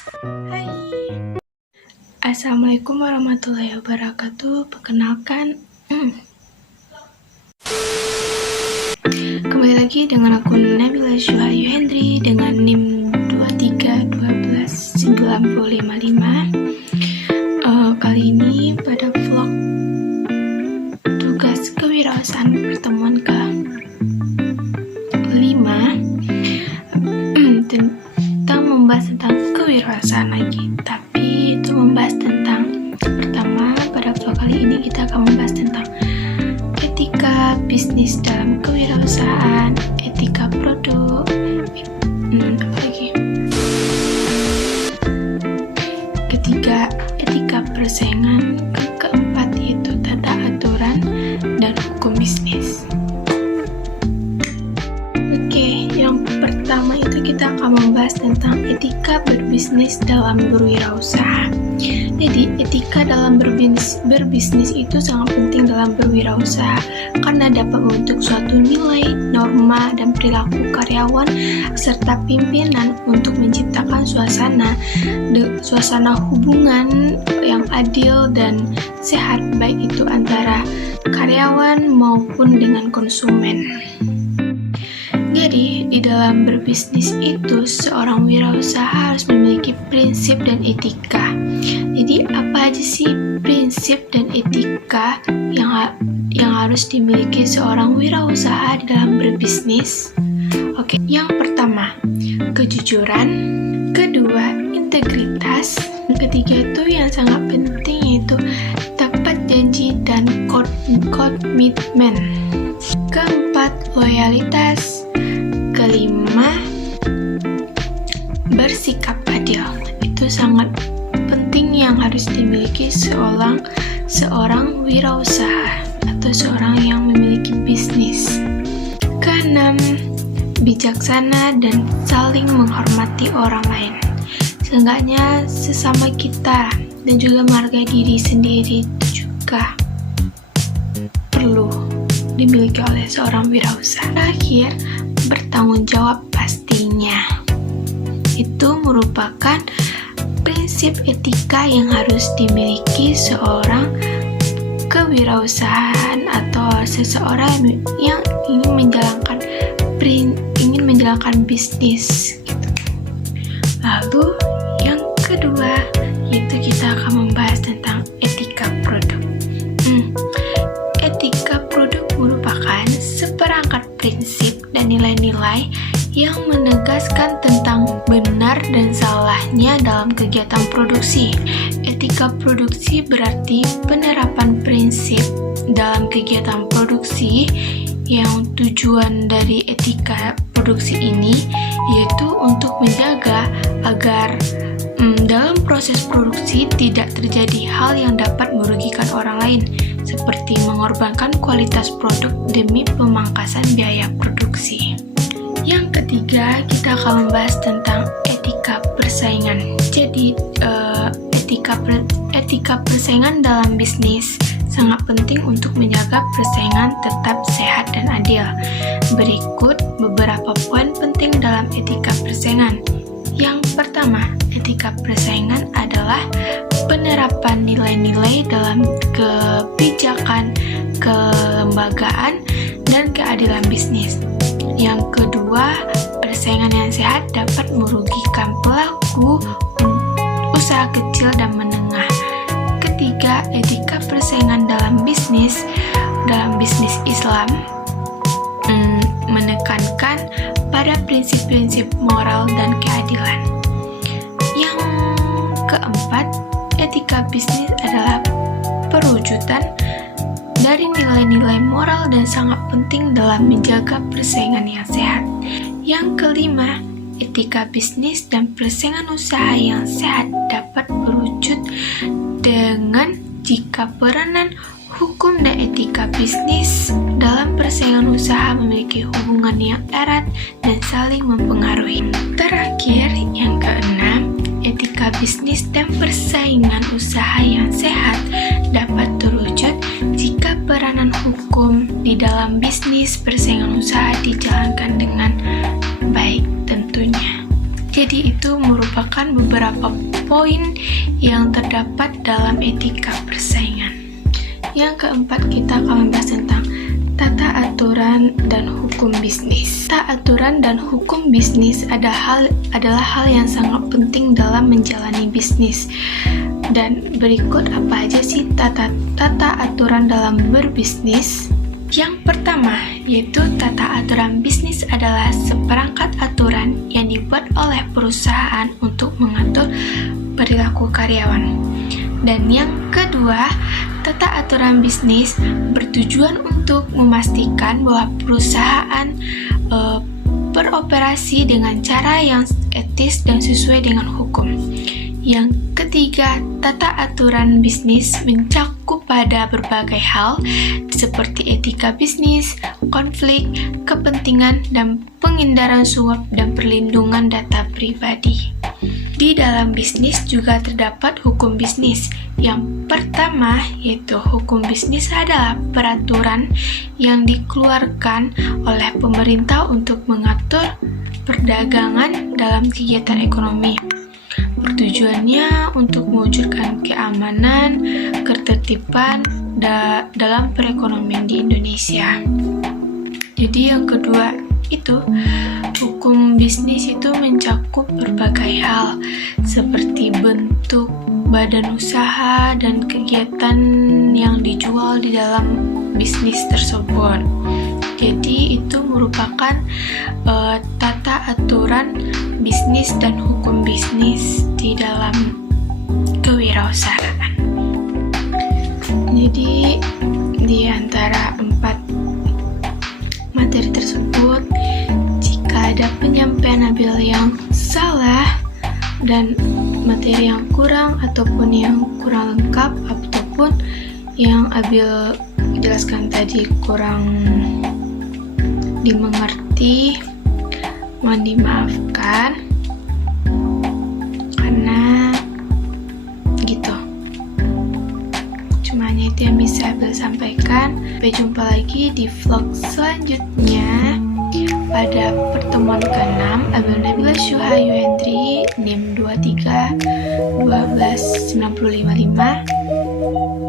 Hai, Assalamualaikum warahmatullahi wabarakatuh. Perkenalkan, kembali lagi dengan akun Nabila Syuhayu Hendri dengan NIM 23129055. Kali ini pada vlog tugas kewirausahaan pertemuan ke-5 tentang membahas tentang kewirausahaan lagi, tapi itu membahas tentang pertama pada vlog kali ini kita akan membahas tentang etika bisnis dalam kewirausahaan, etika produk, apalagi ketiga etika persaingan, keempat yaitu tata aturan dan hukum bisnis. Yang pertama itu kita akan membahas tentang etika berbisnis dalam berwirausaha. Jadi etika dalam berbisnis itu sangat penting dalam berwirausaha karena dapat membentuk suatu nilai, norma, dan perilaku karyawan serta pimpinan untuk menciptakan suasana hubungan yang adil dan sehat baik itu antara karyawan maupun dengan konsumen. Jadi, di dalam berbisnis itu, seorang wirausaha harus memiliki prinsip dan etika. Jadi, apa aja sih prinsip dan etika yang harus dimiliki seorang wirausaha di dalam berbisnis? Oke, yang pertama, kejujuran. Kedua, integritas. Yang ketiga itu yang sangat penting yaitu tepat janji dan komitmen. Keempat, loyalitas. Kelima, bersikap adil. Itu sangat penting yang harus dimiliki seorang wirausaha atau seorang yang memiliki bisnis. Keenam, bijaksana dan saling menghormati orang lain. Seenggaknya sesama kita dan juga menghargai diri sendiri juga perlu dimiliki oleh seorang wirausaha. Terakhir, bertanggung jawab pastinya. Itu merupakan prinsip etika yang harus dimiliki seorang kewirausahaan atau seseorang yang ingin menjalankan bisnis gitu. Lalu yang kedua yaitu kita akan membahas tentang etika produk. Etika produk merupakan seperangkat prinsip dan nilai-nilai yang menegaskan tentang benar dan salahnya dalam kegiatan produksi. Etika produksi berarti penerapan prinsip dalam kegiatan produksi yang tujuan dari etika produksi ini yaitu untuk menjaga agar dalam proses produksi tidak terjadi hal yang dapat merugikan orang lain, seperti mengorbankan kualitas produk demi pemangkasan biaya produksi. Yang ketiga, kita akan membahas tentang etika persaingan. Jadi, etika persaingan dalam bisnis sangat penting untuk menjaga persaingan tetap sehat dan adil. Berikut beberapa poin penting dalam etika persaingan. Yang pertama, etika persaingan adalah penerapan nilai-nilai dalam kebijakan, kelembagaan, dan keadilan bisnis. Yang kedua, persaingan yang sehat dapat merugikan pelaku usaha kecil dan menengah. Ketiga, etika persaingan dalam bisnis Islam menekankan pada prinsip-prinsip moral dan keadilan. Yang keempat, etika bisnis adalah perwujudan dari nilai-nilai moral dan sangat penting dalam menjaga persaingan yang sehat. Yang kelima, etika bisnis dan persaingan usaha yang sehat dapat berwujud dengan jika peranan hukum dan etika bisnis dalam persaingan usaha memiliki hubungan yang erat dan saling mempengaruhi. Terakhir, yang keenam, etika bisnis dan persaingan usaha yang sehat dapat terwujud jika peranan hukum di dalam bisnis persaingan usaha dijalankan dengan baik tentunya. Jadi itu merupakan merupakan beberapa poin yang terdapat dalam etika persaingan. Yang keempat, kita akan membahas tentang tata aturan dan hukum bisnis. Tata aturan dan hukum bisnis adalah hal yang sangat penting dalam menjalani bisnis. Dan berikut apa aja sih tata aturan dalam berbisnis? Yang pertama, yaitu tata aturan bisnis adalah seperangkat aturan yang dibuat oleh perusahaan untuk mengatur perilaku karyawan. Dan yang kedua, tata aturan bisnis bertujuan untuk memastikan bahwa perusahaan beroperasi dengan cara yang etis dan sesuai dengan hukum. Yang ketiga, tata aturan bisnis mencakup pada berbagai hal seperti etika bisnis, konflik, kepentingan, dan penghindaran suap dan perlindungan data pribadi. Di dalam bisnis juga terdapat hukum bisnis. Yang pertama, yaitu hukum bisnis adalah peraturan yang dikeluarkan oleh pemerintah untuk mengatur perdagangan dalam kegiatan ekonomi. Tujuannya untuk mewujudkan keamanan, ketertiban dalam perekonomian di Indonesia. Jadi yang kedua itu, hukum bisnis itu mencakup berbagai hal seperti bentuk badan usaha dan kegiatan yang dijual di dalam bisnis tersebut. Jadi itu merupakan tata aturan bisnis dan hukum bisnis di dalam kewirausahaan. Jadi di antara 4 materi tersebut, jika ada penyampaian Abil yang salah dan materi yang kurang ataupun yang kurang lengkap ataupun yang Abil jelaskan tadi kurang dimengerti, mohon dimaafkan karena gitu. Cuma hanya itu yang bisa Abil sampaikan. Sampai jumpa lagi di vlog selanjutnya. Pada pertemuan ke-6, Abil Nabila Syuhayu Hendri, NIM 23 12955.